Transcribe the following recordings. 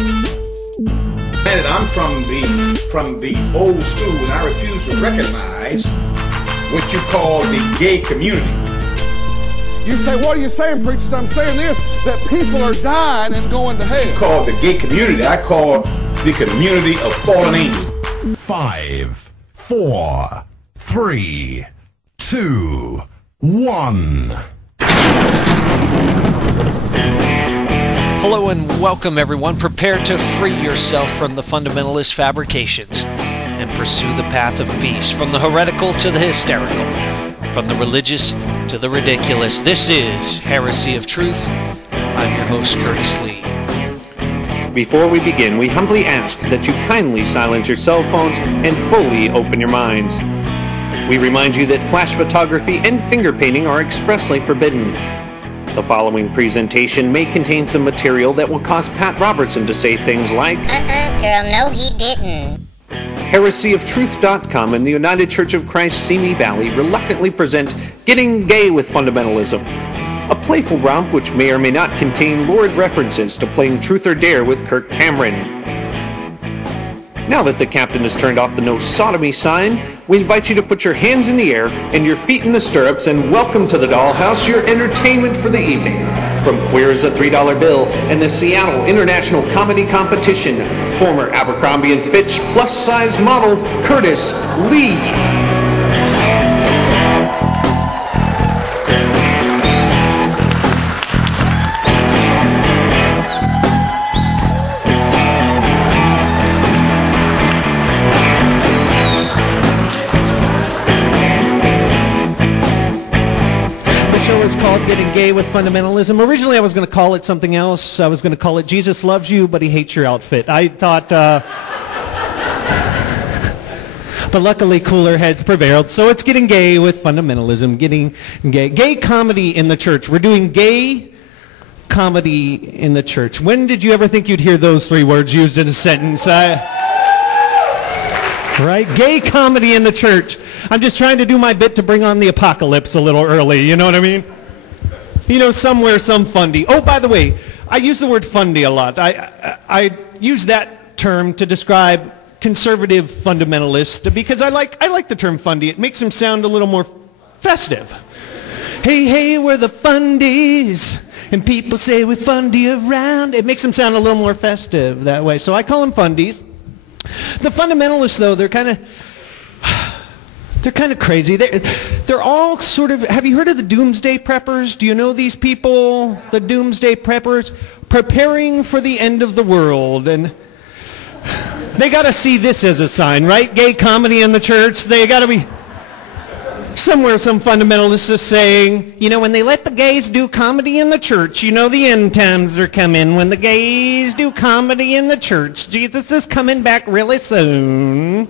And I'm from the old school, and I refuse to recognize what you call the gay community. You say, what are you saying, preachers? I'm saying this, that people are dying and going to hell. You call the gay community, I call the community of fallen angels. 5, 4, 3, 2, 1. Hello and welcome, everyone. Prepare to free yourself from the fundamentalist fabrications and pursue the path of peace, from the heretical to the hysterical, from the religious to the ridiculous. This is Heresy of Truth. I'm your host, Curtis Lee. Before we begin, we humbly ask that you kindly silence your cell phones and fully open your minds. We remind you that flash photography and finger painting are expressly forbidden. The following presentation may contain some material that will cause Pat Robertson to say things like, girl, no he didn't. HeresyofTruth.com and the United Church of Christ Simi Valley reluctantly present Getting Gay with Fundamentalism, a playful romp which may or may not contain lurid references to playing Truth or Dare with Kirk Cameron. Now that the captain has turned off the no sodomy sign, we invite you to put your hands in the air and your feet in the stirrups and welcome to the Dollhouse, your entertainment for the evening. From Queer as a $3 Bill and the Seattle International Comedy Competition, former Abercrombie & Fitch plus-size model Curtis Lee. Called Getting Gay with Fundamentalism. Originally I was going to call it something else. I was going to call it Jesus Loves You, but He Hates Your Outfit. I thought, but luckily cooler heads prevailed. So it's Getting Gay with Fundamentalism. Getting gay. Gay comedy in the church. We're doing gay comedy in the church. When did you ever think you'd hear those three words used in a sentence? Right? Gay comedy in the church. I'm just trying to do my bit to bring on the apocalypse a little early. You know what I mean? You know, somewhere, some fundy. Oh, by the way, I use the word fundy a lot. I use that term to describe conservative fundamentalists because I like the term fundy. It makes them sound a little more festive. Hey, hey, we're the fundies. And people say we fundy around. It makes them sound a little more festive that way. So I call them fundies. The fundamentalists, though, they're kind of crazy. They're all sort of, have you heard of the doomsday preppers? Do you know these people? The doomsday preppers? Preparing for the end of the world. And they got to see this as a sign, right? Gay comedy in the church. They got to be somewhere some fundamentalists is saying, you know, when they let the gays do comedy in the church, you know the end times are coming. When the gays do comedy in the church, Jesus is coming back really soon.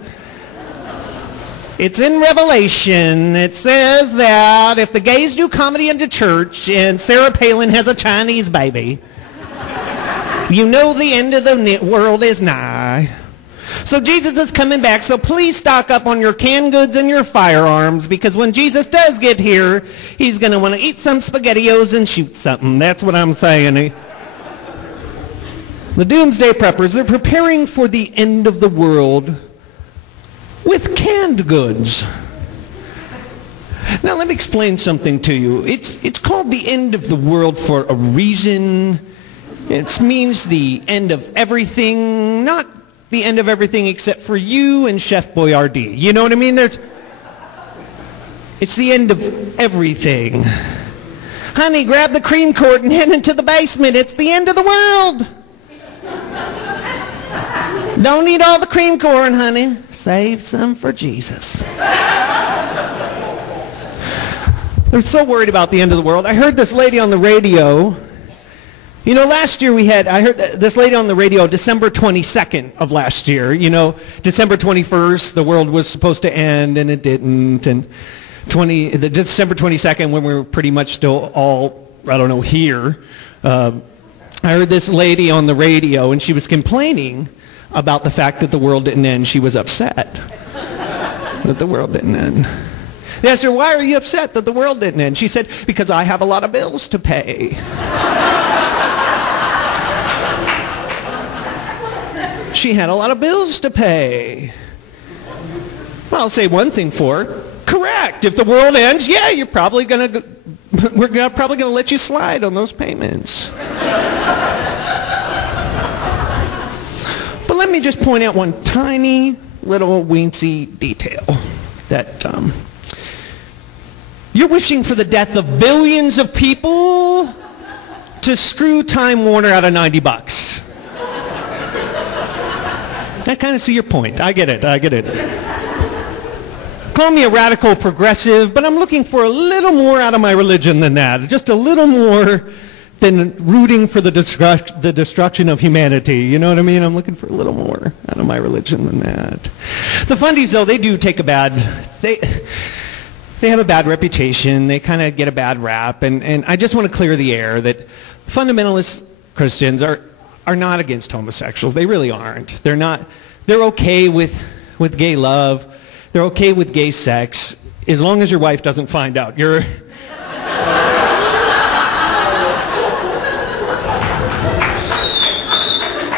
It's in Revelation. It says that if the gays do comedy in the church and Sarah Palin has a Chinese baby, you know the end of the world is nigh. So Jesus is coming back, so please stock up on your canned goods and your firearms, because when Jesus does get here, he's going to want to eat some SpaghettiOs and shoot something. That's what I'm saying. The doomsday preppers, they're preparing for the end of the world with canned goods. Now let me explain something to you. It's called the end of the world for a reason. It means the end of everything, not the end of everything except for you and Chef Boyardee. You know what I mean? It's the end of everything. Honey, grab the cream quart and head into the basement. It's the end of the world. Don't eat all the cream corn, honey. Save some for Jesus. They're so worried about the end of the world. I heard this lady on the radio. You know, last year I heard this lady on the radio, December 22nd of last year. You know, December 21st, the world was supposed to end, and it didn't. And December 22nd, when we were pretty much still all, I don't know, here, I heard this lady on the radio, and she was complaining about the fact that the world didn't end. She was upset that the world didn't end. They asked her, why are you upset that the world didn't end? She said, because I have a lot of bills to pay. She had a lot of bills to pay. Well, I'll say one thing for her. Correct. If the world ends, yeah, we're probably going to let you slide on those payments. But let me just point out one tiny little weensy detail that you're wishing for the death of billions of people to screw Time Warner out of $90. I kind of see your point. I get it. Call me a radical progressive, but I'm looking for a little more out of my religion than that. Just a little more than rooting for the destruction of humanity. You know what I mean? I'm looking for a little more out of my religion than that. The fundies, though, they do take a bad... They have a bad reputation. They kind of get a bad rap. And I just want to clear the air that fundamentalist Christians are not against homosexuals. They really aren't. They're not. They're okay with gay love. They're okay with gay sex as long as your wife doesn't find out.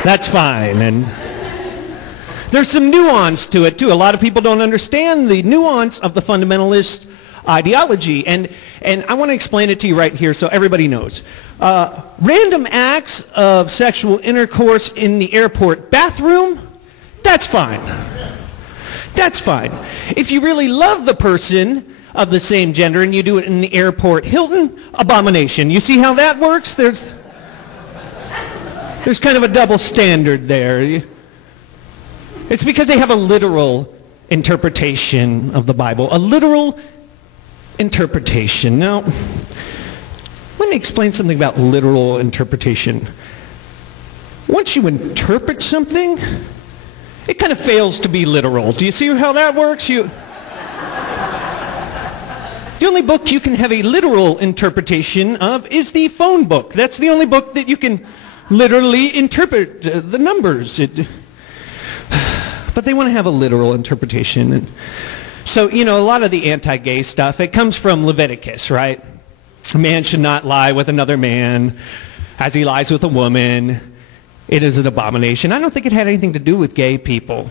That's fine. And there's some nuance to it, too. A lot of people don't understand the nuance of the fundamentalist ideology. And I want to explain it to you right here so everybody knows. Random acts of sexual intercourse in the airport bathroom, that's fine. That's fine. If you really love the person of the same gender and you do it in the airport Hilton, abomination. You see how that works? There's kind of a double standard there. It's because they have a literal interpretation of the Bible. A literal interpretation. Now, let me explain something about literal interpretation. Once you interpret something, it kind of fails to be literal. Do you see how that works? The only book you can have a literal interpretation of is the phone book. That's the only book that you can literally interpret the numbers. But they want to have a literal interpretation. And so, a lot of the anti-gay stuff, it comes from Leviticus, right? A man should not lie with another man as he lies with a woman. It is an abomination. I don't think it had anything to do with gay people.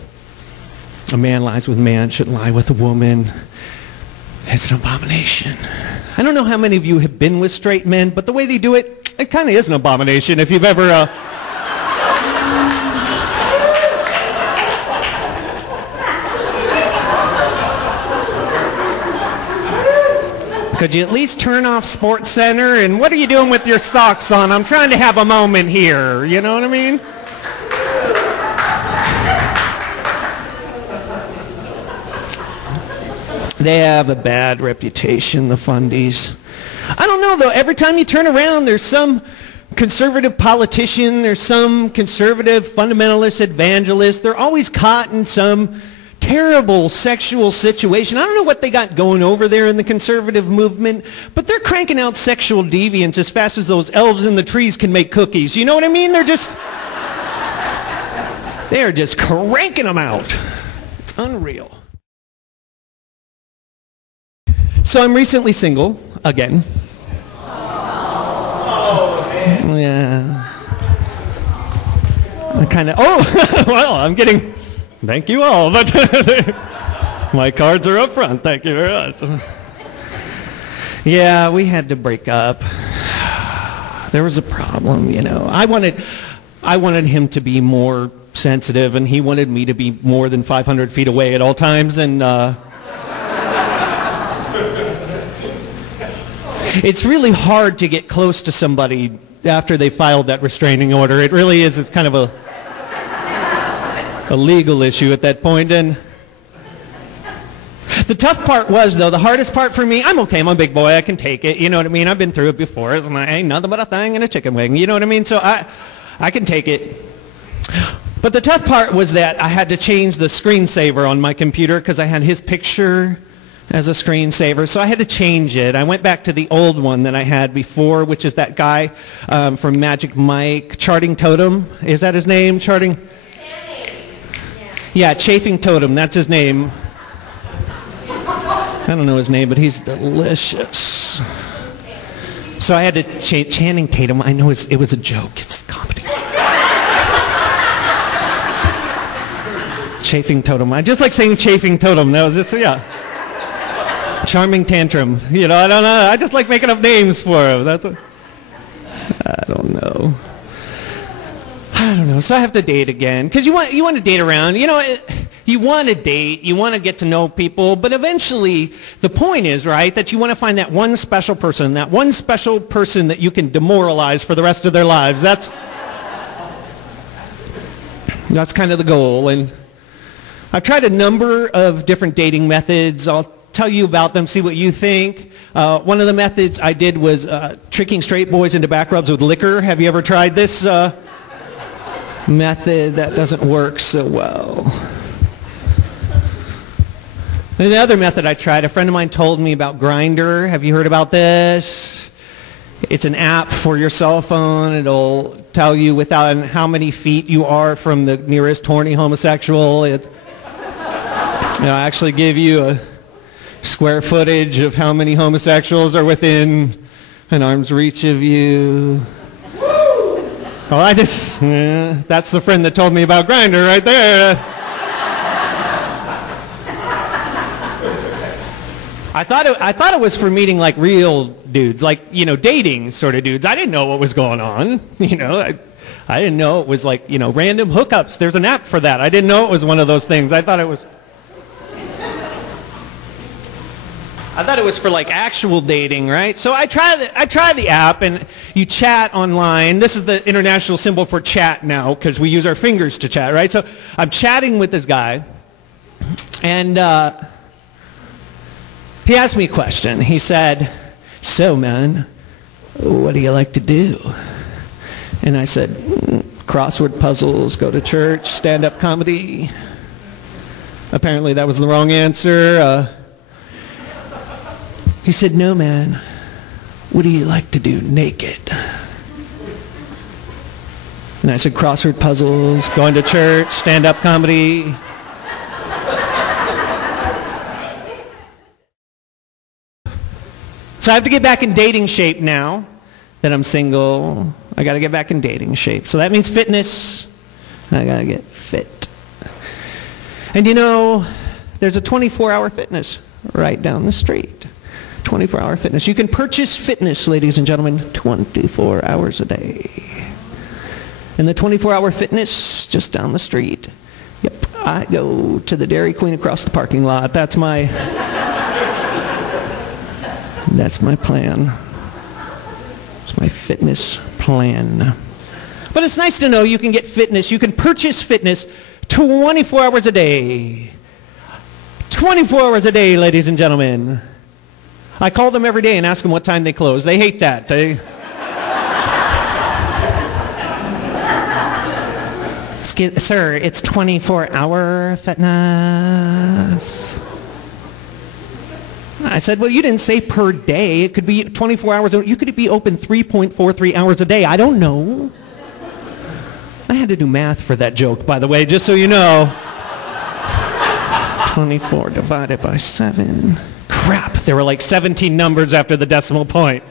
A man lies with a man, shouldn't lie with a woman. It's an abomination. I don't know how many of you have been with straight men, but the way they do it, it kind of is an abomination if you've ever... Could you at least turn off Sports Center? And what are you doing with your socks on? I'm trying to have a moment here. You know what I mean? They have a bad reputation, the fundies. I don't know, though. Every time you turn around, there's some conservative politician, there's some conservative fundamentalist evangelist. They're always caught in some terrible sexual situation. I don't know what they got going over there in the conservative movement, but they're cranking out sexual deviance as fast as those elves in the trees can make cookies. You know what I mean? They're just cranking them out. It's unreal. So I'm recently single again. Yeah. I kind of, well, I'm getting, thank you all, but my cards are up front, thank you very much. Yeah, we had to break up. There was a problem, I wanted him to be more sensitive, and he wanted me to be more than 500 feet away at all times, and it's really hard to get close to somebody after they filed that restraining order. It really is. It's kind of a legal issue at that point. And the tough part was, though, the hardest part for me, I'm okay, I'm a big boy, I can take it, you know what I mean? I've been through it before. It's like, ain't nothing but a thing and a chicken wing, you know what I mean? So I can take it. But the tough part was that I had to change the screensaver on my computer because I had his picture as a screensaver, so I had to change it. I went back to the old one that I had before, which is that guy from Magic Mike, Charting Totem. Is that his name? Charting? Yeah, Chafing Totem, that's his name. I don't know his name, but he's delicious. So I had to change Channing Tatum. I know it was a joke. It's comedy. Chafing totem. I just like saying chafing totem. That was just, yeah. Charming tantrum. You know, I don't know. I just like making up names for him. I don't know. So I have to date again. Because you want to date around. You know, you want to date. You want to get to know people. But eventually, the point is, right, that you want to find that one special person. That one special person that you can demoralize for the rest of their lives. That's kind of the goal. And I've tried a number of different dating methods. I'll tell you about them, see what you think. One of the methods I did was tricking straight boys into back rubs with liquor. Have you ever tried this method? That doesn't work so well. And the other method I tried, a friend of mine told me about Grindr. Have you heard about this? It's an app for your cell phone. It'll tell you without how many feet you are from the nearest horny homosexual. It'll actually give you a square footage of how many homosexuals are within an arm's reach of you. Well, that's the friend that told me about Grindr right there. I thought it was for meeting like real dudes, like, you know, dating sort of dudes. I didn't know what was going on, you know. I didn't know it was like, you know, random hookups. There's an app for that. I didn't know it was one of those things. I thought it was for like actual dating, right? So I tried the app, and you chat online. This is the international symbol for chat now, because we use our fingers to chat, right? So I'm chatting with this guy, and he asked me a question. He said, "So, man, what do you like to do?" And I said, "Crossword puzzles, go to church, stand-up comedy." Apparently that was the wrong answer. He said, "No, man, what do you like to do naked?" And I said, "Crossword puzzles, going to church, stand-up comedy." So I have to get back in dating shape now that I'm single. I got to get back in dating shape. So that means fitness. I got to get fit. And you know, there's a 24-hour fitness right down the street. 24-hour fitness. You can purchase fitness, ladies and gentlemen, 24 hours a day. And the 24-hour fitness just down the street. Yep, I go to the Dairy Queen across the parking lot. That's my plan. It's my fitness plan. But it's nice to know you can get fitness. You can purchase fitness 24 hours a day. 24 hours a day, ladies and gentlemen. I call them every day and ask them what time they close. They hate that. Sir, it's 24-hour fitness. I said, well, you didn't say per day. It could be 24 hours. You could be open 3.43 hours a day. I don't know. I had to do math for that joke, by the way, just so you know. 24 divided by 7. Crap, there were like 17 numbers after the decimal point.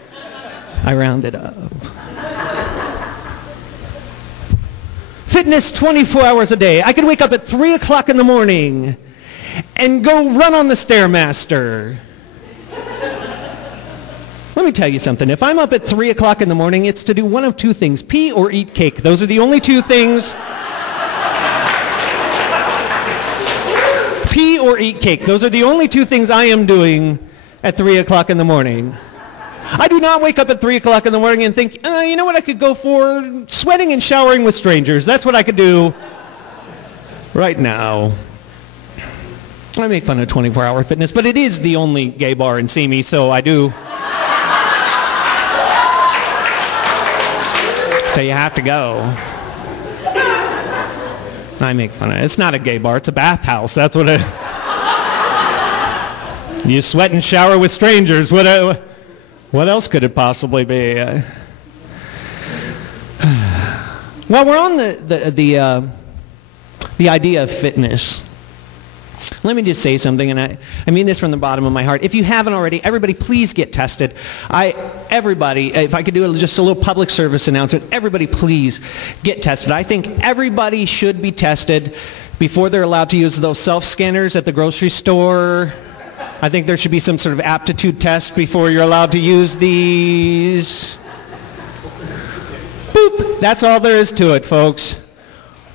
I rounded up. Fitness 24 hours a day. I could wake up at 3 o'clock in the morning and go run on the Stairmaster. Let me tell you something. If I'm up at 3 o'clock in the morning, it's to do one of two things: pee or eat cake. Those are the only two things. Pee or eat cake. Those are the only two things I am doing at 3 o'clock in the morning. I do not wake up at 3 o'clock in the morning and think, you know what I could go for? Sweating and showering with strangers. That's what I could do right now. I make fun of 24-hour fitness, but it is the only gay bar in Simi, so I do. So you have to go. I make fun of it. It's not a gay bar, it's a bathhouse. That's what it... You sweat and shower with strangers. What else could it possibly be? Well, we're on the idea of fitness. Let me just say something, and I mean this from the bottom of my heart. If you haven't already, everybody please get tested. Everybody, if I could do just a little public service announcement, everybody please get tested. I think everybody should be tested before they're allowed to use those self-scanners at the grocery store. I think there should be some sort of aptitude test before you're allowed to use these. Boop. That's all there is to it, folks.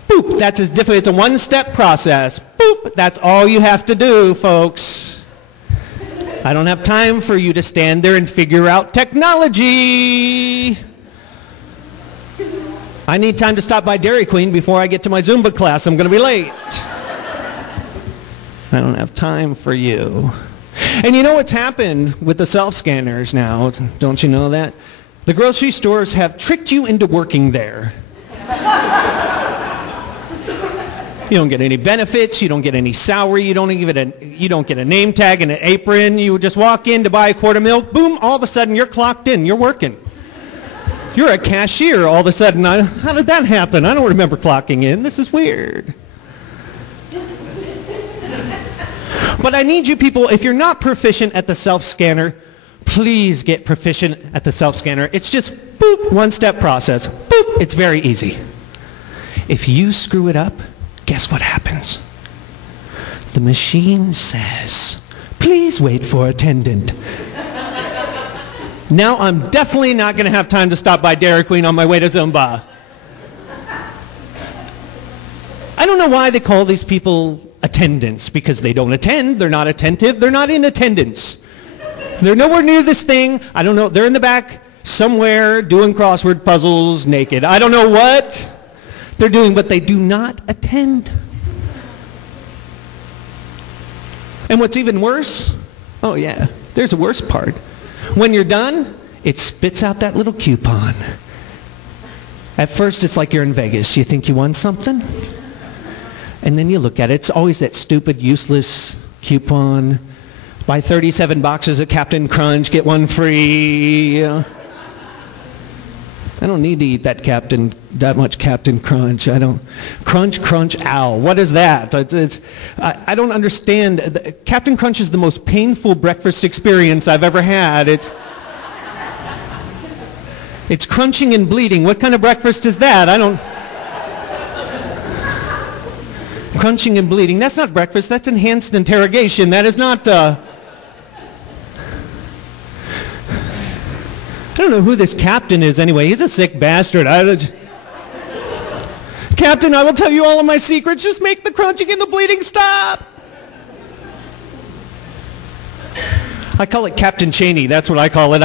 Boop. That's as difficult. It's a one-step process. Boop. That's all you have to do, folks. I don't have time for you to stand there and figure out technology. I need time to stop by Dairy Queen before I get to my Zumba class. I'm going to be late. I don't have time for you. And you know what's happened with the self-scanners now? Don't you know that? The grocery stores have tricked you into working there. You don't get any benefits. You don't get any salary. You don't get a name tag and an apron. You just walk in to buy a quart of milk. Boom, all of a sudden you're clocked in. You're working. You're a cashier all of a sudden. How did that happen? I don't remember clocking in. This is weird. But I need you people, if you're not proficient at the self-scanner, please get proficient at the self-scanner. It's just, boop, one-step process. Boop, it's very easy. If you screw it up, guess what happens? The machine says, please wait for attendant. Now I'm definitely not going to have time to stop by Dairy Queen on my way to Zumba. I don't know why they call these people attendants, because they don't attend, they're not attentive, they're not in attendance. They're nowhere near this thing. I don't know, they're in the back somewhere doing crossword puzzles naked. I don't know what they're doing, but they do not attend. And what's even worse, oh yeah, there's a worse part. When you're done, it spits out that little coupon. At first, it's like you're in Vegas. You think you won something? And then you look at it. It's always that stupid, useless coupon. Buy 37 boxes of Captain Crunch, get one free. I don't need to eat that much Captain Crunch. I don't. Crunch, ow. What is that? I don't understand. Captain Crunch is the most painful breakfast experience I've ever had. It's crunching and bleeding. What kind of breakfast is that? I don't. Crunching and bleeding. That's not breakfast. That's enhanced interrogation. That is not. I don't know who this captain is anyway. He's a sick bastard. Captain, I will tell you all of my secrets. Just make the crunching and the bleeding stop. I call it Captain Cheney. That's what I call it.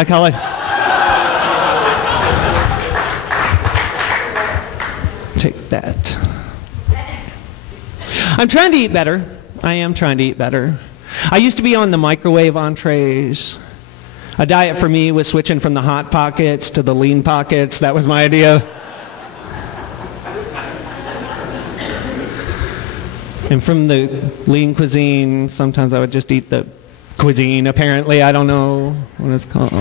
Take that. I'm trying to eat better. I am trying to eat better. I used to be on the microwave entrees. A diet for me was switching from the hot pockets to the lean pockets. That was my idea. And from the lean cuisine, sometimes I would just eat the cuisine, apparently. I don't know what it's called.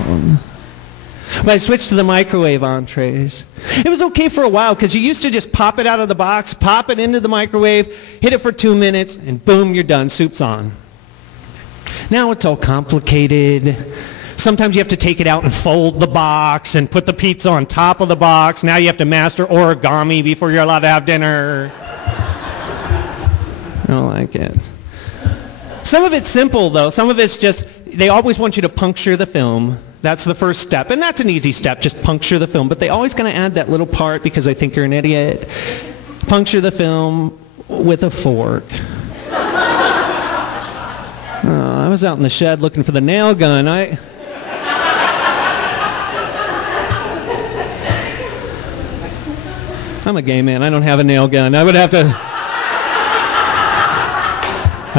But I switched to the microwave entrees. It was okay for a while because you used to just pop it out of the box, pop it into the microwave, hit it for 2 minutes, and boom, you're done. Soup's on. Now it's all complicated. Sometimes you have to take it out and fold the box and put the pizza on top of the box. Now you have to master origami before you're allowed to have dinner. I don't like it. Some of it's simple, though. Some of it's just, they always want you to puncture the film. That's the first step, and that's an easy step, just puncture the film. But they always going to add that little part because I think you're an idiot. Puncture the film with a fork. I was out in the shed looking for the nail gun. I'm a gay man. I don't have a nail gun. I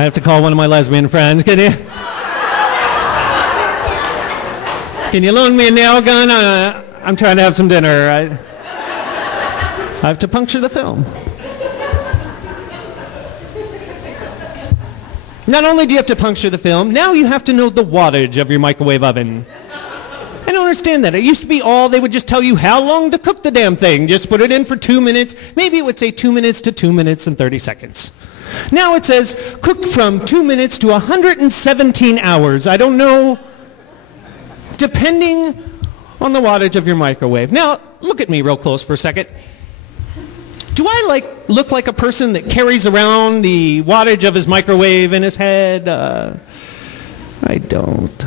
have to call one of my lesbian friends. Can you loan me a nail gun? I'm trying to have some dinner. I have to puncture the film. Not only do you have to puncture the film, now you have to know the wattage of your microwave oven. I don't understand that. It used to be they would just tell you how long to cook the damn thing. Just put it in for 2 minutes. Maybe it would say 2 minutes to 2 minutes and 30 seconds. Now it says cook from 2 minutes to 117 hours. I don't know, depending on the wattage of your microwave. Now, look at me real close for a second. Do I look like a person that carries around the wattage of his microwave in his head? I don't.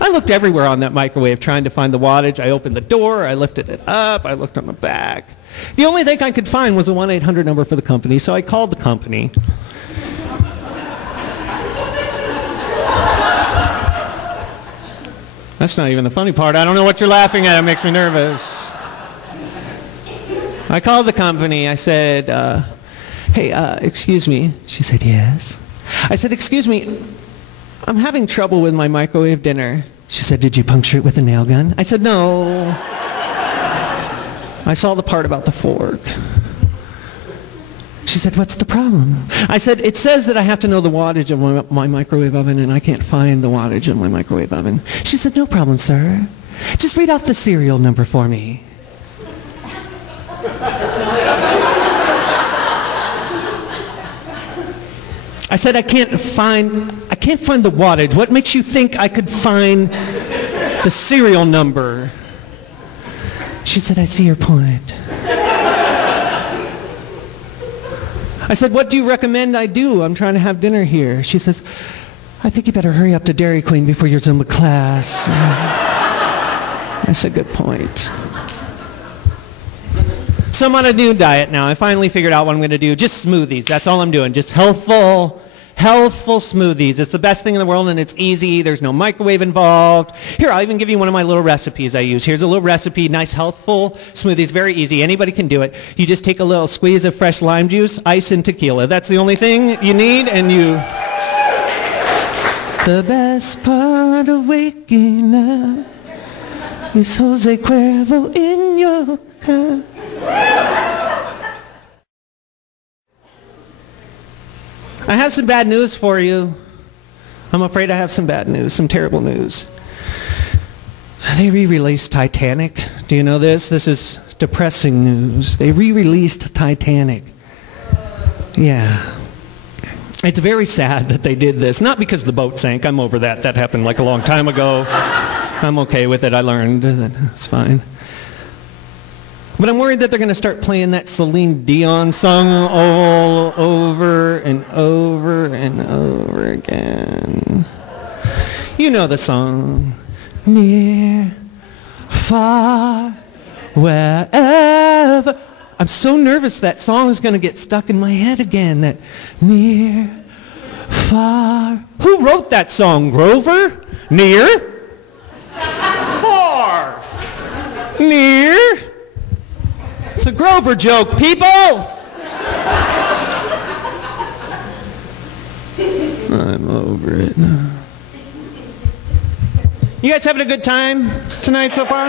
I looked everywhere on that microwave trying to find the wattage. I opened the door, I lifted it up, I looked on the back. The only thing I could find was a 1-800 number for the company, so I called the company. That's not even the funny part. I don't know what you're laughing at. It makes me nervous. I called the company. I said, hey, excuse me. She said, yes. I said, excuse me, I'm having trouble with my microwave dinner. She said, did you puncture it with a nail gun? I said, no. I saw the part about the fork. She said, what's the problem? I said, it says that I have to know the wattage of my microwave oven, and I can't find the wattage of my microwave oven. She said, no problem, sir. Just read off the serial number for me. I said, I can't find the wattage. What makes you think I could find the serial number? She said, I see your point. I said, what do you recommend I do? I'm trying to have dinner here. She says, I think you better hurry up to Dairy Queen before your Zumba class. I said, good point. So I'm on a new diet now. I finally figured out what I'm going to do. Just smoothies. That's all I'm doing. Just healthful smoothies. It's the best thing in the world, and it's easy. There's no microwave involved. Here, I'll even give you one of my little recipes I use. Here's a little recipe, nice healthful smoothies. Very easy. Anybody can do it. You just take a little squeeze of fresh lime juice, ice, and tequila. That's the only thing you need, and you... The best part of waking up is Jose Cuervo in your cup. I have some bad news for you. I'm afraid I have some bad news, some terrible news. They re-released Titanic. Do you know this? This is depressing news. They re-released Titanic. Yeah. It's very sad that they did this. Not because the boat sank. I'm over that. That happened like a long time ago. I'm okay with it. I learned. It's fine. But I'm worried that they're going to start playing that Celine Dion song all over and over and over again. You know the song. Near, far, wherever. I'm so nervous that song is going to get stuck in my head again. That near, far. Who wrote that song? Grover? Near, far, near. It's a Grover joke, people! I'm over it now. You guys having a good time tonight so far?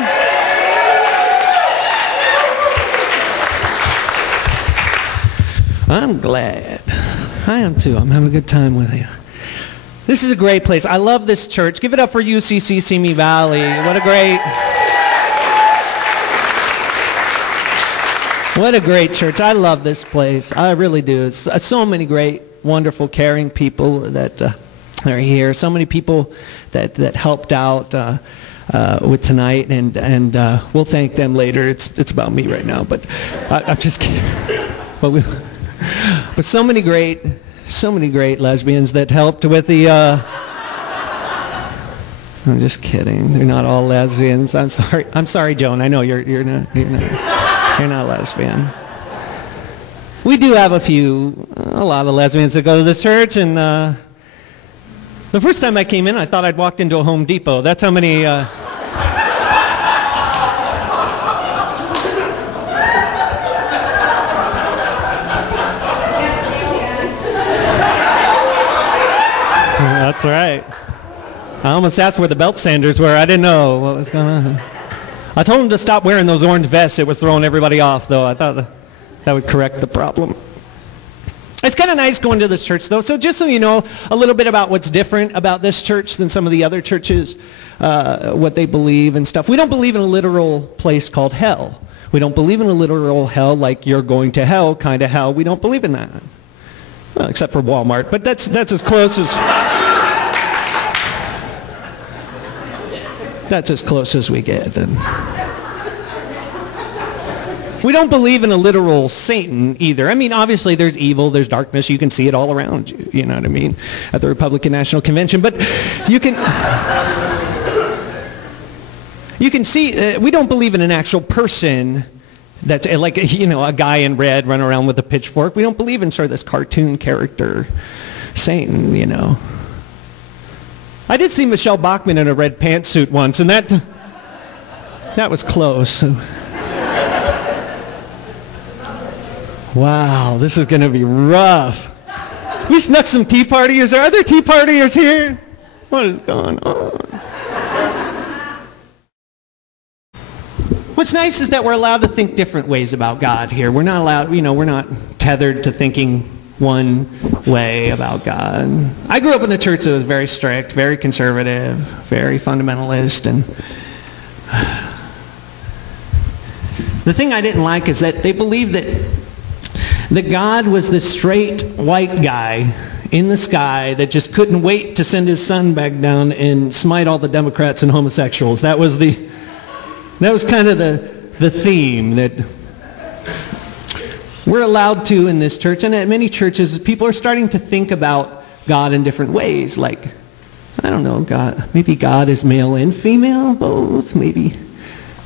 I'm glad. I am too. I'm having a good time with you. This is a great place. I love this church. Give it up for UCC Simi Valley. What a great church. I love this place. I really do. It's so many great, wonderful, caring people that are here. So many people that helped out with tonight, and we'll thank them later. It's about me right now, but I'm just kidding. But so many great lesbians that helped with the... I'm just kidding. They're not all lesbians. I'm sorry, Joan. I know you're not a lesbian. We do have a lot of lesbians that go to this church, and the first time I came in, I thought I'd walked into a Home Depot. That's how many... That's right. I almost asked where the belt sanders were. I didn't know what was going on. I told them to stop wearing those orange vests. It was throwing everybody off, though. I thought that would correct the problem. It's kind of nice going to this church, though. So just so you know a little bit about what's different about this church than some of the other churches, what they believe and stuff. We don't believe in a literal place called hell. We don't believe in a literal hell like you're going to hell kind of hell. We don't believe in that. Well, except for Walmart. But that's as close as... That's as close as we get. And We don't believe in a literal Satan either. I mean, obviously there's evil, there's darkness, you can see it all around you, you know what I mean, at the Republican National Convention. But you can see, we don't believe in an actual person that's like, you know, a guy in red running around with a pitchfork. We don't believe in sort of this cartoon character Satan, you know. I did see Michelle Bachmann in a red pantsuit once, and that was close. Wow, this is going to be rough. We snuck some tea partiers. Are there tea partiers here? What is going on? What's nice is that we're allowed to think different ways about God here. We're not allowed, you know, we're not tethered to thinking one way about God. I grew up in a church that was very strict, very conservative, very fundamentalist, and the thing I didn't like is that they believed that God was this straight white guy in the sky that just couldn't wait to send his son back down and smite all the Democrats and homosexuals. That was kind of the theme that we're allowed to in this church. And at many churches, people are starting to think about God in different ways. Like, I don't know, maybe God is male and female, both. Maybe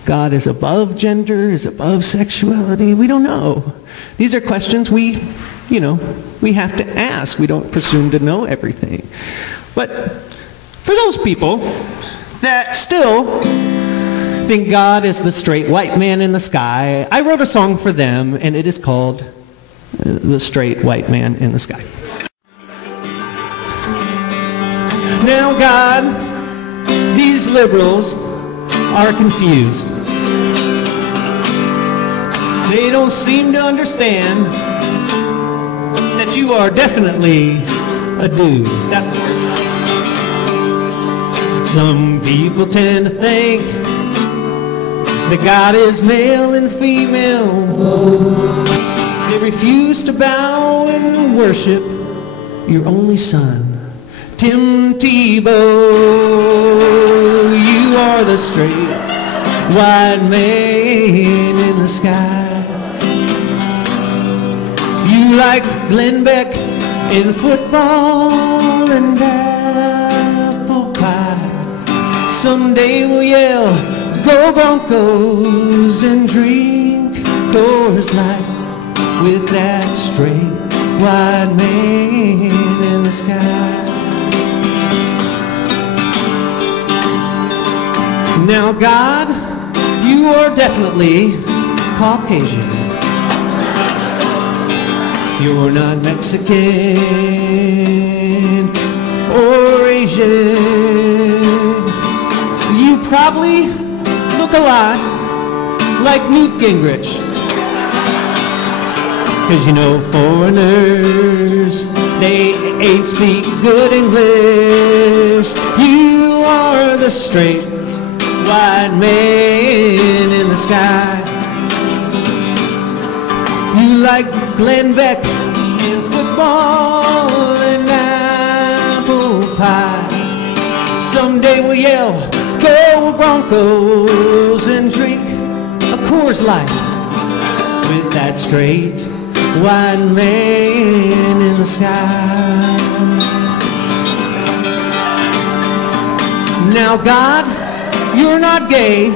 God is above gender, is above sexuality. We don't know. These are questions we have to ask. We don't presume to know everything. But for those people that still think God is the straight white man in the sky, I wrote a song for them, and it is called The Straight White Man in the Sky. Now God, these liberals are confused. They don't seem to understand that you are definitely a dude. That's the word. Some people tend to think that God is male and female. They refuse to bow and worship your only son, Tim Tebow. You are the straight white man in the sky. You like Glenn Beck in football and apple pie. Someday we'll yell, "Go Broncos," and drink Coors Light with that straight white man in the sky. Now God, you are definitely Caucasian. You're not Mexican or Asian. You probably look a lot like Newt Gingrich. 'Cause you know foreigners, they ain't speak good English. You are the straight white man in the sky. You like Glenn Beck in football and apple pie. Someday we'll yell, "Go Broncos," and drink a Coors Light with that straight white man in the sky. Now God, you're not gay.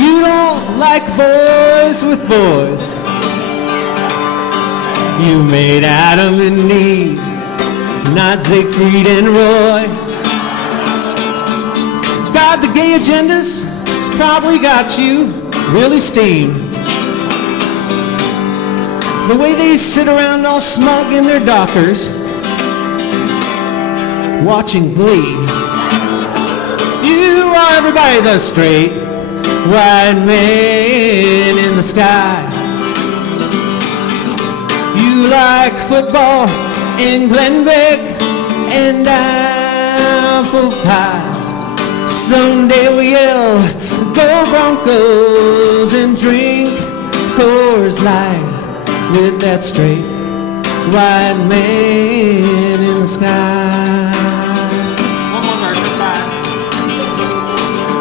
You don't like boys with boys. You made Adam and Eve, not Siegfried and Roy. God, the gay agendas probably got you really steamed. The way they sit around all smug in their dockers, watching Glee. You are everybody the straight white man in the sky. You like football and Glenn Beck and apple pie. Someday we'll yell, "Go Broncos," and drink Coors Light with that straight white man in the sky. One more verse, 5.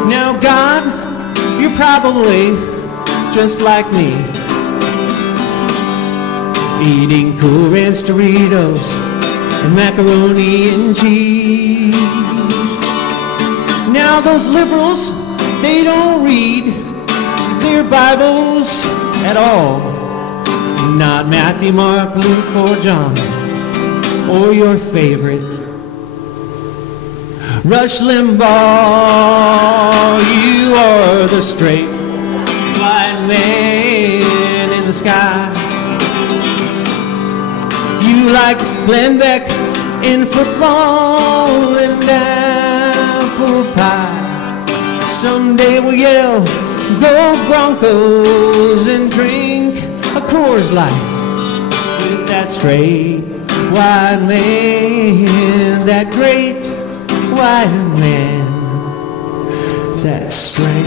Now God, you're probably just like me. eating Cool Ranch Doritos and macaroni and cheese. Now those liberals, they don't read their Bibles at all. Not Matthew, Mark, Luke, or John, or your favorite Rush Limbaugh. You are the straight white man in the sky. You like Glenn Beck in football and apple pie. Someday we'll yell, go Broncos, and drink a Coors Light with that straight white man, that great white man, that straight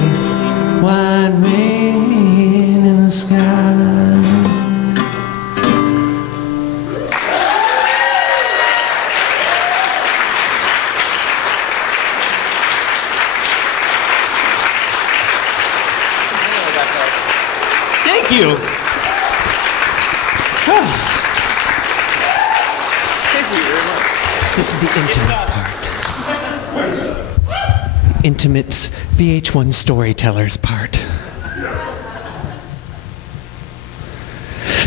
white man in the sky. Thank you. Thank you very much. This is the intimate part. Intimate VH1 storytellers part.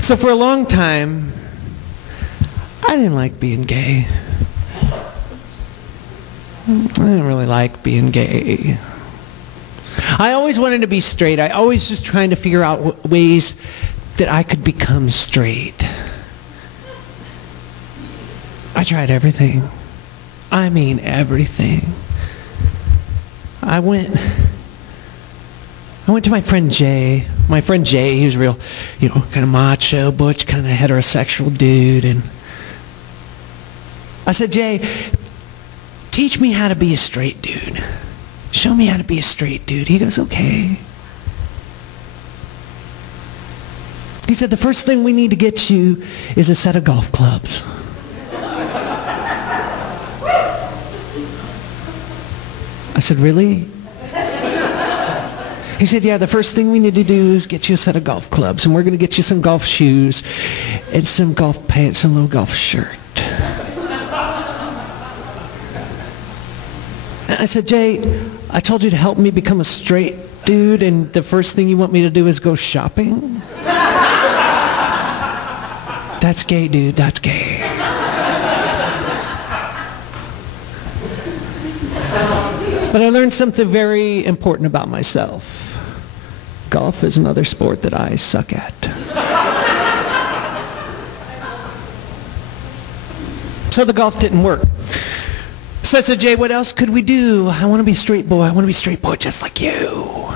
So for a long time, I didn't like being gay. I didn't really like being gay. I always wanted to be straight. I always was trying to figure out ways that I could become straight. I tried everything. I mean everything. I went to my friend Jay. My friend Jay, he was real, kind of macho, butch, kind of heterosexual dude. And I said, Jay, teach me how to be a straight dude. Show me how to be a straight dude. He goes, okay. He said, the first thing we need to get you is a set of golf clubs. I said, really? He said, yeah, the first thing we need to do is get you a set of golf clubs, and we're going to get you some golf shoes and some golf pants and a little golf shirt. And I said, Jay, I told you to help me become a straight dude, and the first thing you want me to do is go shopping? That's gay, dude. That's gay. But I learned something very important about myself. Golf is another sport that I suck at. So the golf didn't work. So I said, Jay, what else could we do? I want to be a straight boy. I want to be a straight boy just like you.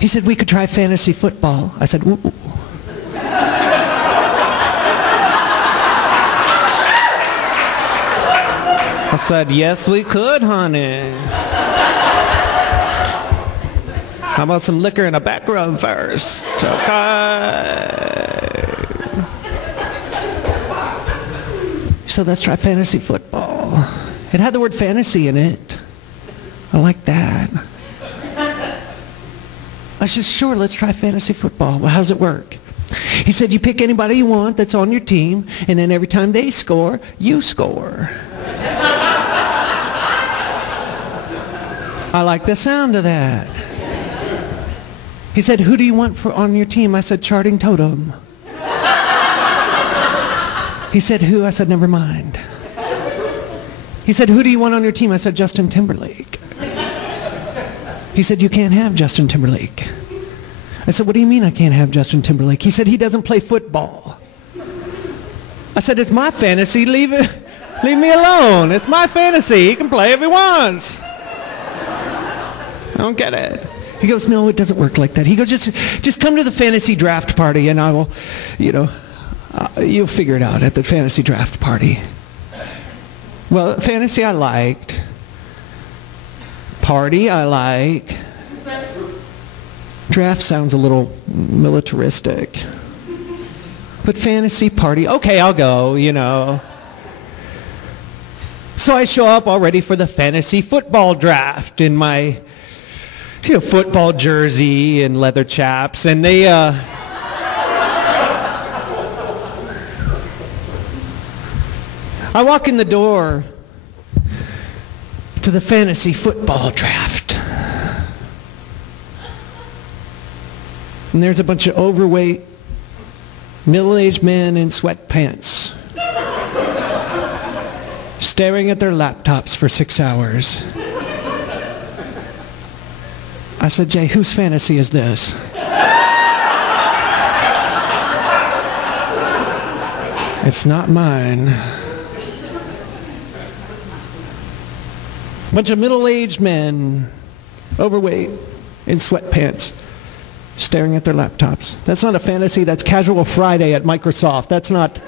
He said, we could try fantasy football. I said, ooh. I said, yes, we could, honey. How about some liquor and a back rub first? Okay. So let's try fantasy football. It had the word fantasy in it. I like that. I said, sure, let's try fantasy football. Well, how does it work? He said, you pick anybody you want that's on your team, and then every time they score, you score. I like the sound of that. He said, who do you want on your team? I said, Charting Totem. He said, who? I said, never mind. He said, who do you want on your team? I said, Justin Timberlake. He said, you can't have Justin Timberlake. I said, what do you mean I can't have Justin Timberlake? He said, he doesn't play football. I said, it's my fantasy. Leave me alone. It's my fantasy. He can play if he wants. I don't get it. He goes, no, it doesn't work like that. He goes, just come to the fantasy draft party and I will, you'll figure it out at the fantasy draft party. Well, fantasy I liked. Party I like. Draft sounds a little militaristic. But fantasy party, okay, I'll go, So I show up all ready for the fantasy football draft in my football jersey and leather chaps, and they I walk in the door to the fantasy football draft. And there's a bunch of overweight, middle-aged men in sweatpants staring at their laptops for 6 hours. I said, Jay, whose fantasy is this? It's not mine. Bunch of middle-aged men, overweight, in sweatpants, staring at their laptops. That's not a fantasy, that's casual Friday at Microsoft. That's not...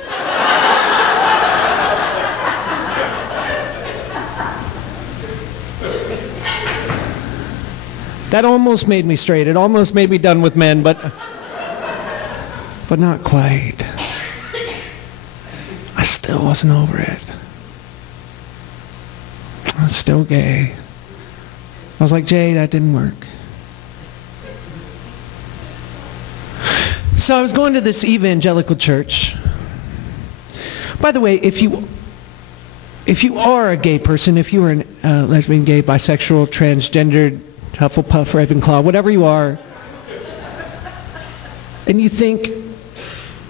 That almost made me straight. It almost made me done with men, but not quite. I still wasn't over it. I was still gay. I was like, Jay, that didn't work. So I was going to this evangelical church. By the way, if you are a gay person, if you are a lesbian, gay, bisexual, transgendered, Hufflepuff, Ravenclaw, whatever you are, and you think,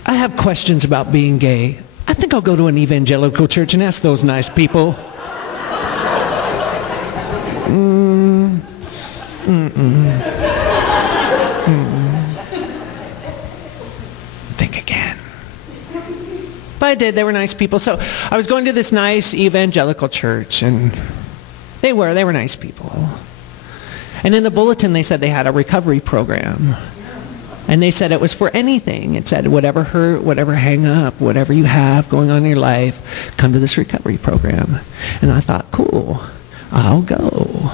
I have questions about being gay, I think I'll go to an evangelical church and ask those nice people. Think again. But I did. They were nice people. So I was going to this nice evangelical church, and they were nice people. And in the bulletin, they said they had a recovery program. And they said it was for anything. It said whatever hurt, whatever hang up, whatever you have going on in your life, come to this recovery program. And I thought, cool, I'll go.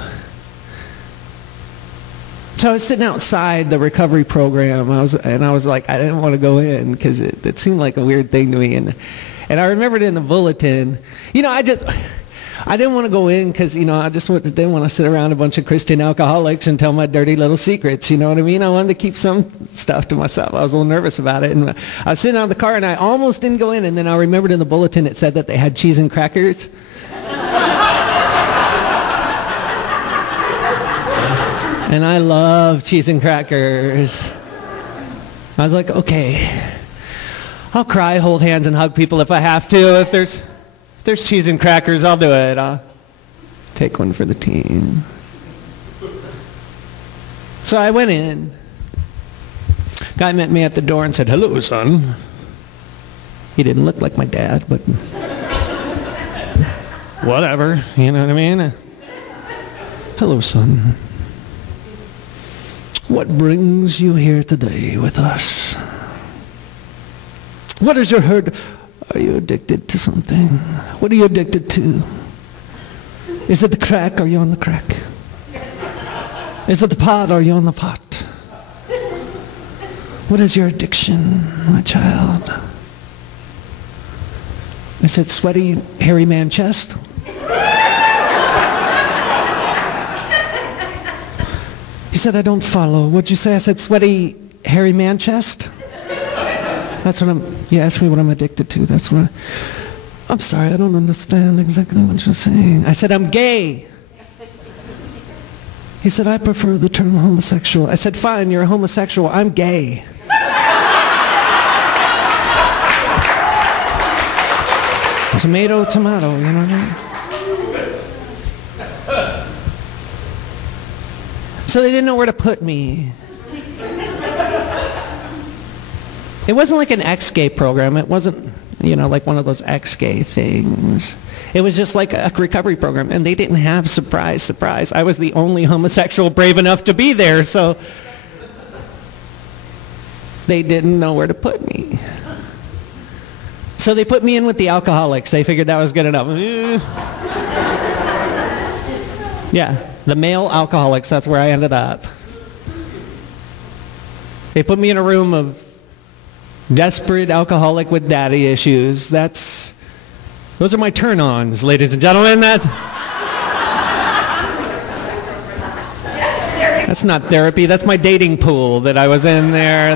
So I was sitting outside the recovery program, and I was like, I didn't want to go in because it seemed like a weird thing to me. And I remembered in the bulletin, you know, I didn't want to go in because, you know, I just didn't want to sit around a bunch of Christian alcoholics and tell my dirty little secrets, you know what I mean? I wanted to keep some stuff to myself. I was a little nervous about it. And I was sitting out in the car, and I almost didn't go in, and then I remembered in the bulletin it said that they had cheese and crackers. And I love cheese and crackers. I was like, okay, I'll cry, hold hands, and hug people if I have to. If there's cheese and crackers, I'll do it. I'll take one for the team. So I went in. Guy met me at the door and said, hello, son. He didn't look like my dad, but whatever, you know what I mean? Hello, son. What brings you here today with us? What is your hurt? Are you addicted to something? What are you addicted to? Is it the crack? Are you on the crack? Is it the pot? Are you on the pot? What is your addiction, my child? I said, sweaty, hairy man chest. He said, I don't follow. What'd you say? I said, sweaty, hairy man chest. That's what you asked me what I'm addicted to. That's what I'm sorry, I don't understand exactly what you're saying. I said, I'm gay. He said, I prefer the term homosexual. I said, fine, you're a homosexual. I'm gay. Tomato, tomato, you know what I mean? So they didn't know where to put me. It wasn't like an ex-gay program. It wasn't, you know, like one of those ex-gay things. It was just like a recovery program, and they didn't have surprise, surprise. I was the only homosexual brave enough to be there, so they didn't know where to put me. So they put me in with the alcoholics. They figured that was good enough. Yeah, the male alcoholics, that's where I ended up. They put me in a room of desperate alcoholic with daddy issues. Those are my turn-ons, ladies and gentlemen. That's not therapy. That's my dating pool that I was in there.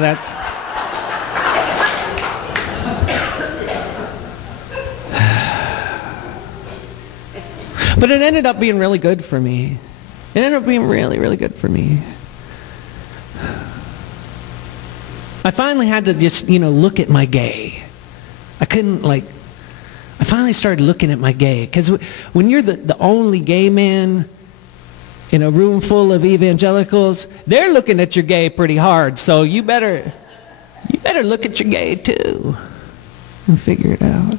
But it ended up being really good for me. It ended up being really, really good for me. I finally had to just, look at my gay. I couldn't, I finally started looking at my gay. Because when you're the only gay man in a room full of evangelicals, they're looking at your gay pretty hard. So you better look at your gay too and figure it out.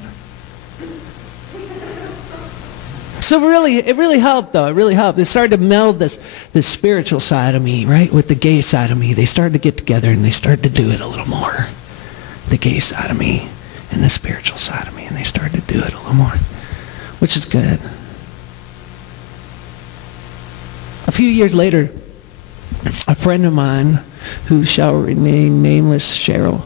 So it really helped, though. It really helped. It started to meld this spiritual side of me, right, with the gay side of me. They started to get together and they started to do it a little more. The gay side of me and the spiritual side of me, and they started to do it a little more, which is good. A few years later, a friend of mine, who shall remain nameless, Cheryl,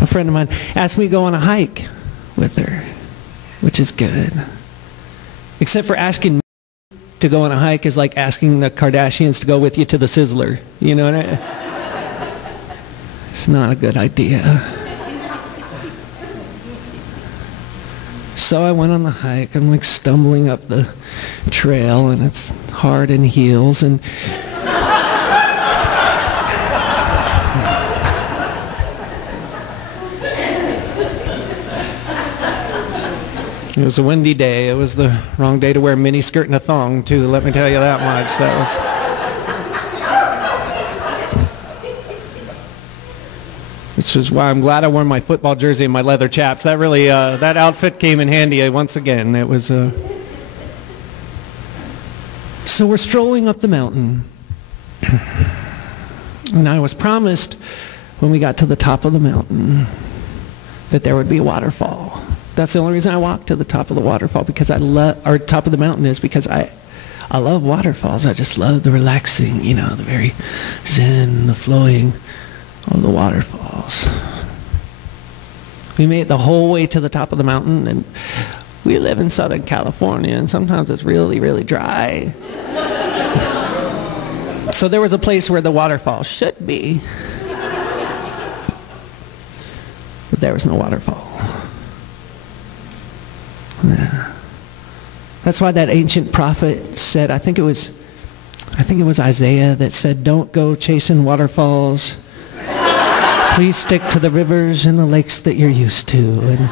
a friend of mine asked me to go on a hike with her, which is good. Except for asking me to go on a hike is like asking the Kardashians to go with you to the Sizzler. You know what I mean? It's not a good idea. So I went on the hike. I'm like stumbling up the trail, and it's hard in heels, and it was a windy day. It was the wrong day to wear a mini skirt and a thong, too. Let me tell you that much. That was. Which is why I'm glad I wore my football jersey and my leather chaps. That really, that outfit came in handy once again. It was. So we're strolling up the mountain, and I was promised when we got to the top of the mountain that there would be a waterfall. That's the only reason I walked to the top of the waterfall, because or top of the mountain, is because I love waterfalls. I just love the relaxing, the very zen, the flowing of the waterfalls. We made it the whole way to the top of the mountain, and we live in Southern California, and sometimes it's really, really dry. So there was a place where the waterfall should be, but there was no waterfall. Yeah. That's why that ancient prophet said, I think it was Isaiah that said, "Don't go chasing waterfalls. Please stick to the rivers and the lakes that you're used to." And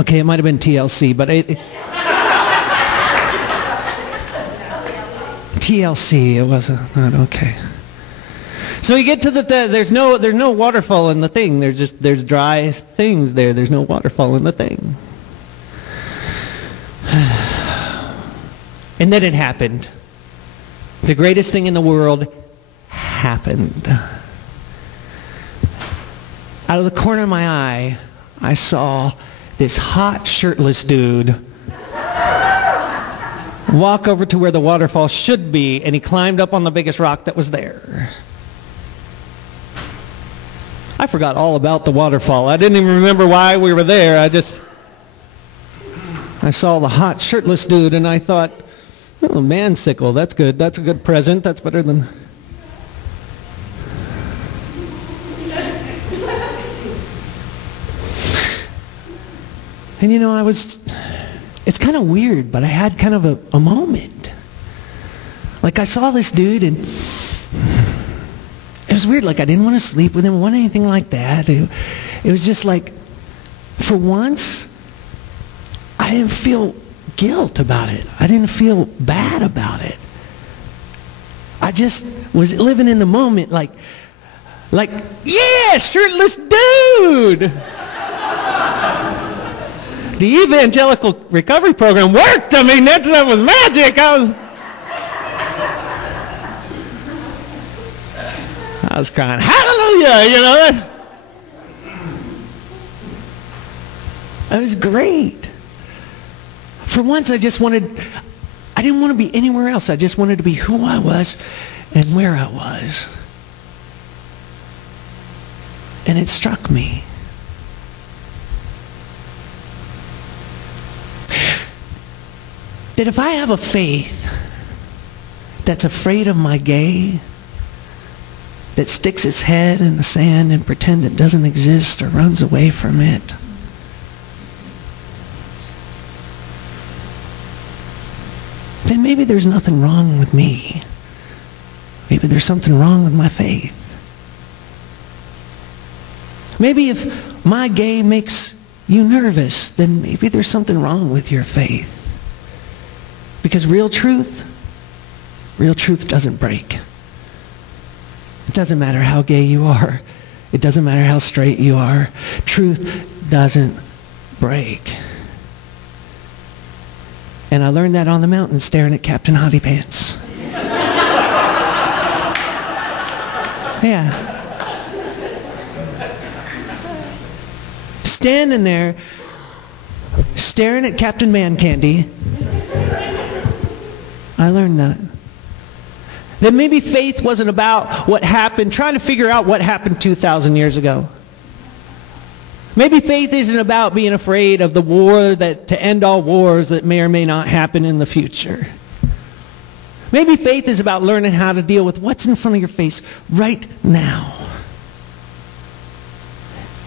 okay, it might have been TLC, but TLC, it was not okay. So we get to there's no waterfall in the thing. There's dry things there. There's no waterfall in the thing. And then it happened. The greatest thing in the world happened. Out of the corner of my eye, I saw this hot, shirtless dude walk over to where the waterfall should be, and he climbed up on the biggest rock that was there. I forgot all about the waterfall. I didn't even remember why we were there. I saw the hot, shirtless dude, and I thought, oh, man sickle, that's good. That's a good present. That's better than... And it's kind of weird, but I had kind of a moment. Like, I saw this dude, and it was weird. Like, I didn't want to sleep with him, want anything like that. It was just like, for once, I didn't feel guilt about it. I didn't feel bad about it. I just was living in the moment, like, yeah, shirtless dude. The evangelical recovery program worked. I mean, that was magic. I was crying, hallelujah, It was great. For once, I didn't want to be anywhere else. I just wanted to be who I was and where I was. And it struck me. That if I have a faith that's afraid of my gay, that sticks its head in the sand and pretends it doesn't exist or runs away from it, maybe there's nothing wrong with me. Maybe there's something wrong with my faith. Maybe if my gay makes you nervous, then maybe there's something wrong with your faith. Because real truth doesn't break. It doesn't matter how gay you are. It doesn't matter how straight you are. Truth doesn't break. And I learned that on the mountain staring at Captain Hottie Pants. Yeah. Standing there, staring at Captain Man Candy, I learned that maybe faith wasn't about what happened, trying to figure out what happened 2,000 years ago. Maybe faith isn't about being afraid of the war to end all wars that may or may not happen in the future. Maybe faith is about learning how to deal with what's in front of your face right now.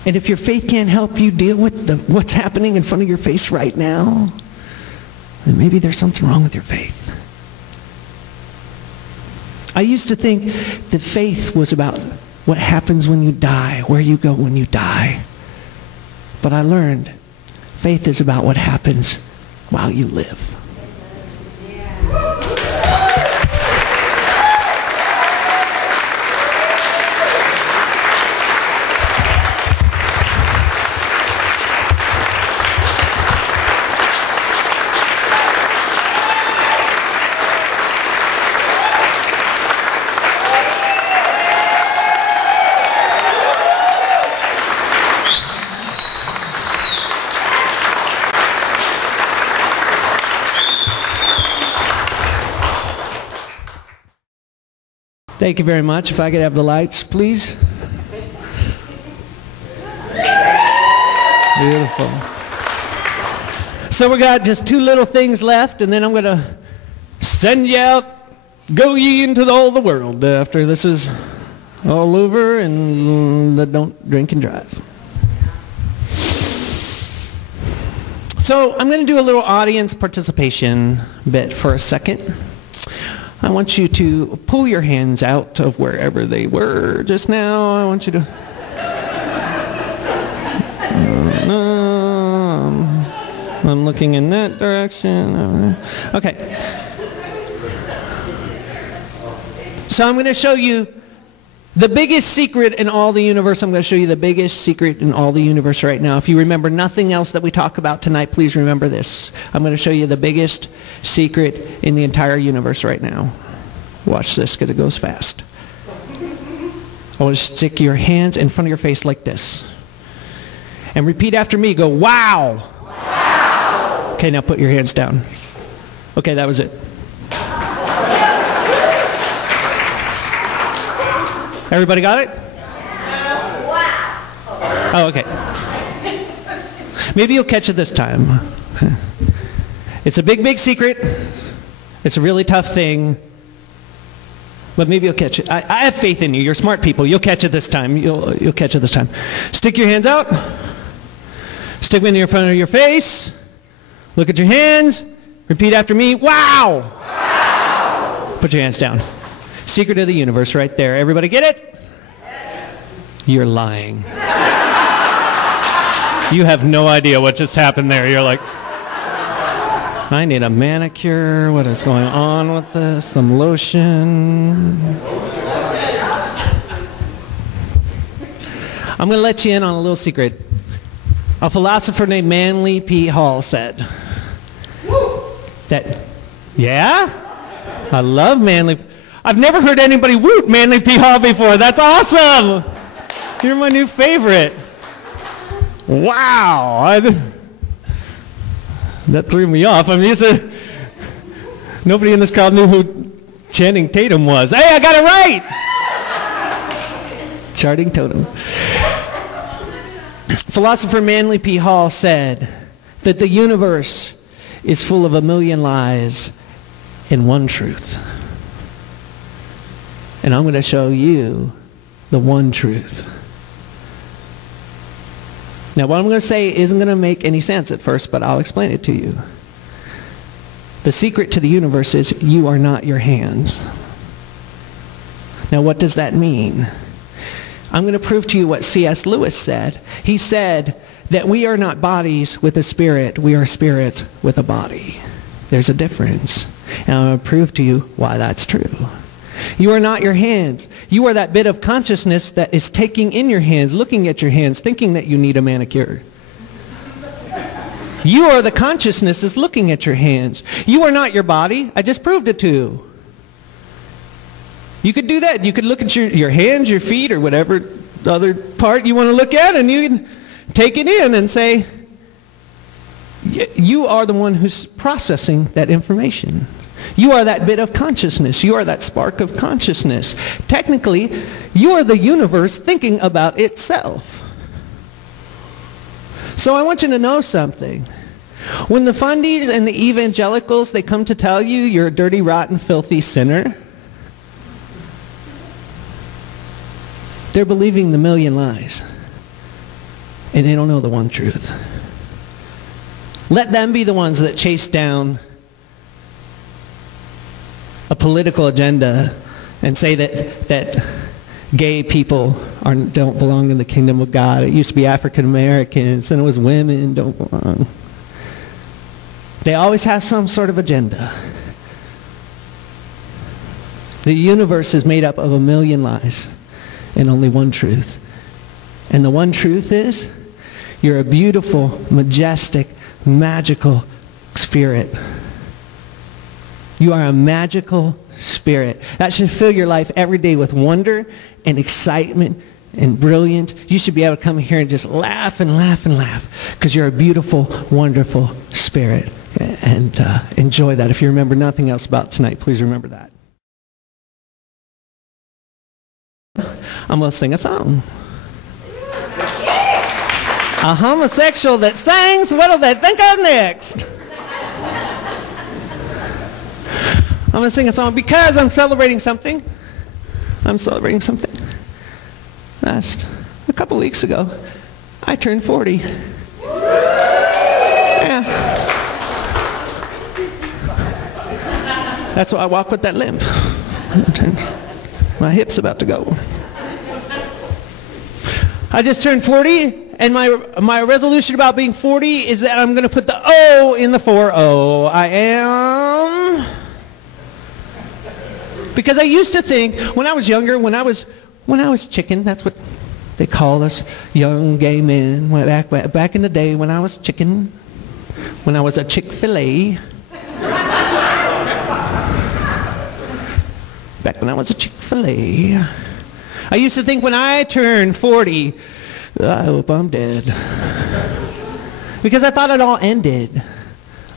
And if your faith can't help you deal with what's happening in front of your face right now, then maybe there's something wrong with your faith. I used to think that faith was about what happens when you die, where you go when you die. But I learned faith is about what happens while you live. Thank you very much. If I could have the lights, please. Beautiful. So we got just two little things left, and then I'm going to send you out, go ye into all the world after this is all over, and don't drink and drive. So I'm going to do a little audience participation bit for a second. I want you to pull your hands out of wherever they were just now. I want you to... I'm looking in that direction. Okay. So I'm going to show you the biggest secret in all the universe. I'm going to show you the biggest secret in all the universe right now. If you remember nothing else that we talk about tonight, please remember this. I'm going to show you the biggest secret in the entire universe right now. Watch this because it goes fast. I want you to stick your hands in front of your face like this. And repeat after me. Go, wow. Wow. Okay, now put your hands down. Okay, that was it. Everybody got it? Wow. Oh, okay. Maybe you'll catch it this time. It's a big, big secret. It's a really tough thing. But maybe you'll catch it. I have faith in you. You're smart people. You'll catch it this time. You'll catch it this time. Stick your hands out. Stick them in front of your face. Look at your hands. Repeat after me. Wow! Wow! Put your hands down. Secret of the universe right there. Everybody get it? Yes. You're lying. You have no idea what just happened there. You're like, I need a manicure. What is going on with this? Some lotion. I'm going to let you in on a little secret. A philosopher named Manly P. Hall said that, yeah? I love Manly. I've never heard anybody woot Manly P. Hall before. That's awesome. You're my new favorite. Wow. That threw me off. I mean, nobody in this crowd knew who Channing Tatum was. Hey, I got it right! Charting Totem. Philosopher Manly P. Hall said that the universe is full of a million lies and one truth. And I'm going to show you the one truth. Now, what I'm going to say isn't going to make any sense at first, but I'll explain it to you. The secret to the universe is you are not your hands. Now, what does that mean? I'm going to prove to you what C.S. Lewis said. He said that we are not bodies with a spirit, we are spirits with a body. There's a difference. And I'm going to prove to you why that's true. You are not your hands. You are that bit of consciousness that is taking in your hands, looking at your hands, thinking that you need a manicure. You are the consciousness that's looking at your hands. You are not your body. I just proved it to you. You could do that. You could look at your hands, your feet, or whatever other part you want to look at, and you can take it in and say, you are the one who's processing that information. You are that bit of consciousness. You are that spark of consciousness. Technically, you are the universe thinking about itself. So I want you to know something. When the fundies and the evangelicals, they come to tell you you're a dirty, rotten, filthy sinner, they're believing the million lies. And they don't know the one truth. Let them be the ones that chase down a political agenda and say that gay people don't belong in the kingdom of God. It used to be African Americans, and it was women don't belong. They always have some sort of agenda. The universe is made up of a million lies and only one truth. And the one truth is, you're a beautiful, majestic, magical spirit. You are a magical spirit. That should fill your life every day with wonder and excitement and brilliance. You should be able to come here and just laugh and laugh and laugh because you're a beautiful, wonderful spirit. And enjoy that. If you remember nothing else about tonight, please remember that. I'm going to sing a song. A homosexual that sings, what do they think of next? I'm going to sing a song because I'm celebrating something. I'm celebrating something. A couple weeks ago, I turned 40. Yeah. That's why I walk with that limp. My hip's about to go. I just turned 40. And my resolution about being 40 is that I'm going to put the O in the 4-0. I am. Because I used to think, when I was younger, when I was chicken, that's what they call us, young gay men. Back in the day when I was chicken, when I was a Chick-fil-A. Back when I was a Chick-fil-A. I used to think when I turned 40, I hope I'm dead. Because I thought it all ended.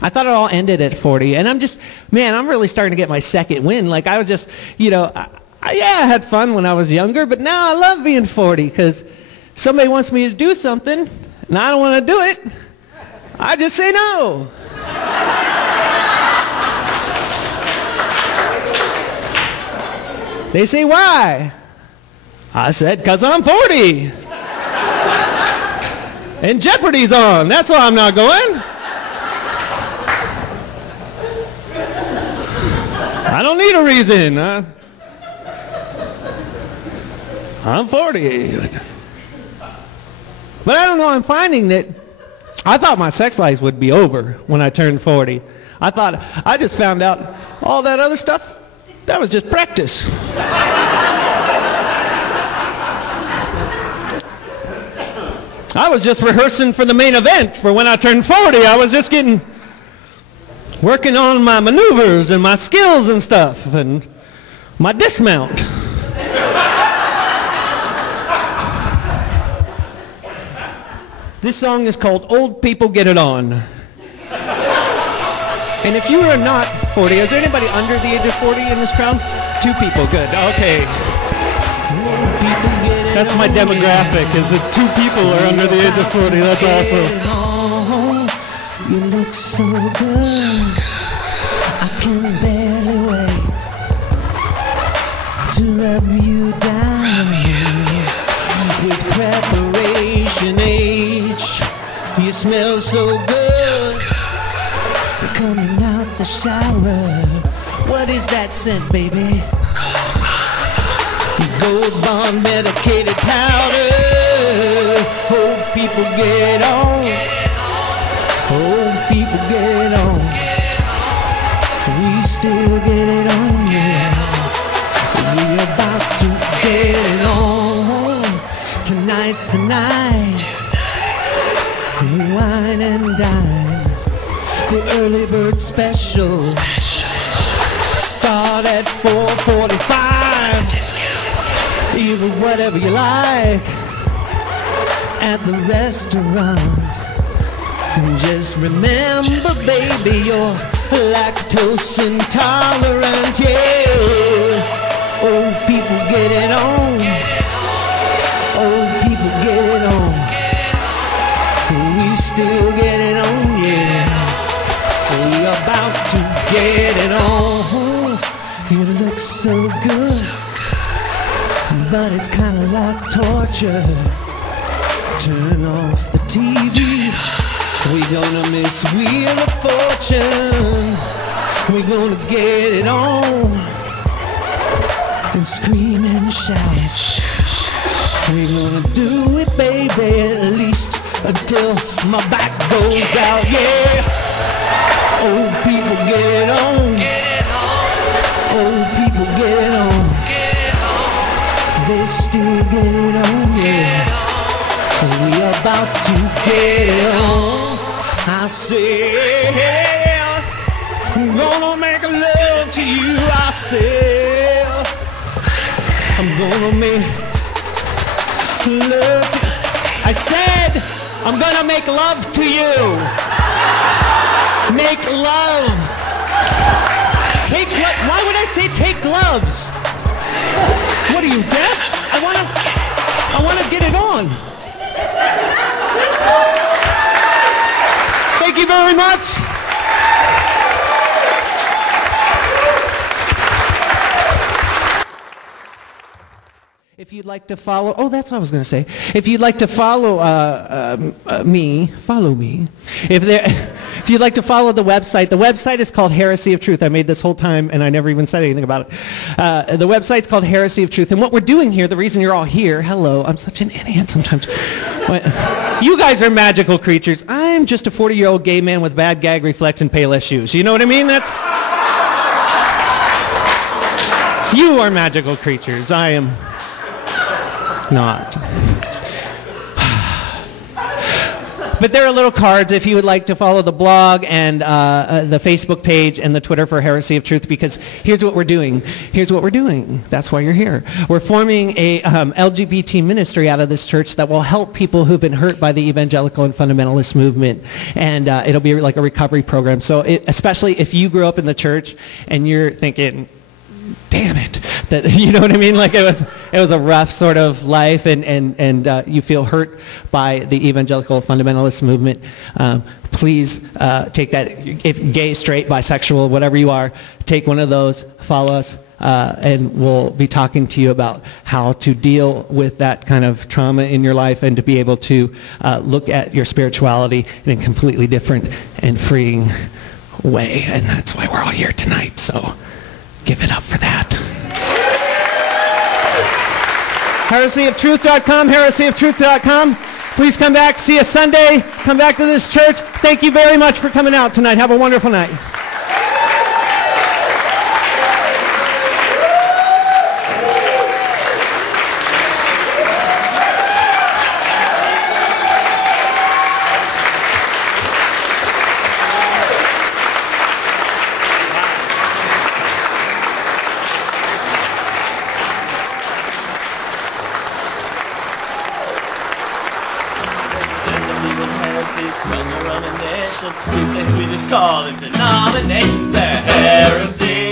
I thought it all ended at 40. And I'm really starting to get my second wind. Like I was just, I had fun when I was younger, but now I love being 40 because somebody wants me to do something and I don't want to do it. I just say no. They say, why? I said, because I'm 40. And Jeopardy's on. That's why I'm not going. I don't need a reason. I'm 40. But I don't know, I'm finding that I thought my sex life would be over when I turned 40. I just found out all that other stuff, that was just practice. I was just rehearsing for the main event for when I turned 40. I was just working on my maneuvers and my skills and stuff and my dismount. This song is called Old People Get It On. And if you are not 40, is there anybody under the age of 40 in this crowd? 2 people, good, okay. That's my demographic, is that 2 people are under the age of 40. That's awesome. You look so good, I can barely wait to rub you down with preparation H. You smell so good, you're coming out the shower. What is that scent, baby? Gold bond medicated powder. Old people get on. Old people get on. We still get it on, yeah. We're about to get it on. Tonight's the night. We wine and dine. The early bird special. Start at 4:45. Either whatever you like at the restaurant. And just remember, baby, you're lactose intolerant, yeah. Old people get it on. Old people get it on. We still get it on, yeah. We about to get it on. You look so good, but it's kinda like torture. Turn off the TV. We're gonna miss Wheel of Fortune. We're gonna get it on and scream and shout. We're gonna do it, baby, at least until my back goes out, yeah. Old people get it on. Old people get it on. They still get it on, yeah. We about to get it on. I said, I'm gonna make love to you. I said, I'm gonna make love to you. I said, I'm gonna make love to you. Make love. Take love. Why would I say take gloves? What are you, deaf? I wanna get it on. Thank you very much. If you'd like to follow, oh, that's what I was going to say. If you'd like to follow follow me. If you'd like to follow the website is called Heresy of Truth. I made this whole time and I never even said anything about it. The website's called Heresy of Truth. And what we're doing here, the reason you're all here, hello, I'm such an idiot sometimes. You guys are magical creatures. I'm just a 40-year-old gay man with bad gag reflex and Payless shoes. You know what I mean? You are magical creatures. I am not. But there are little cards if you would like to follow the blog and the Facebook page and the Twitter for Heresy of Truth, because here's what we're doing. Here's what we're doing. That's why you're here. We're forming a LGBT ministry out of this church that will help people who've been hurt by the evangelical and fundamentalist movement. And it'll be like a recovery program. So especially if you grew up in the church and you're thinking, damn it, that, you know what I mean? Like it was a rough sort of life, and you feel hurt by the evangelical fundamentalist movement. Please take that, if gay, straight, bisexual, whatever you are, take one of those, follow us, and we'll be talking to you about how to deal with that kind of trauma in your life and to be able to look at your spirituality in a completely different and freeing way. And that's why we're all here tonight. So give it up for that. HeresyofTruth.com, HeresyofTruth.com. Please come back, see us Sunday. Come back to this church. Thank you very much for coming out tonight. Have a wonderful night. Tuesdays we just call it denominations. They're heresy.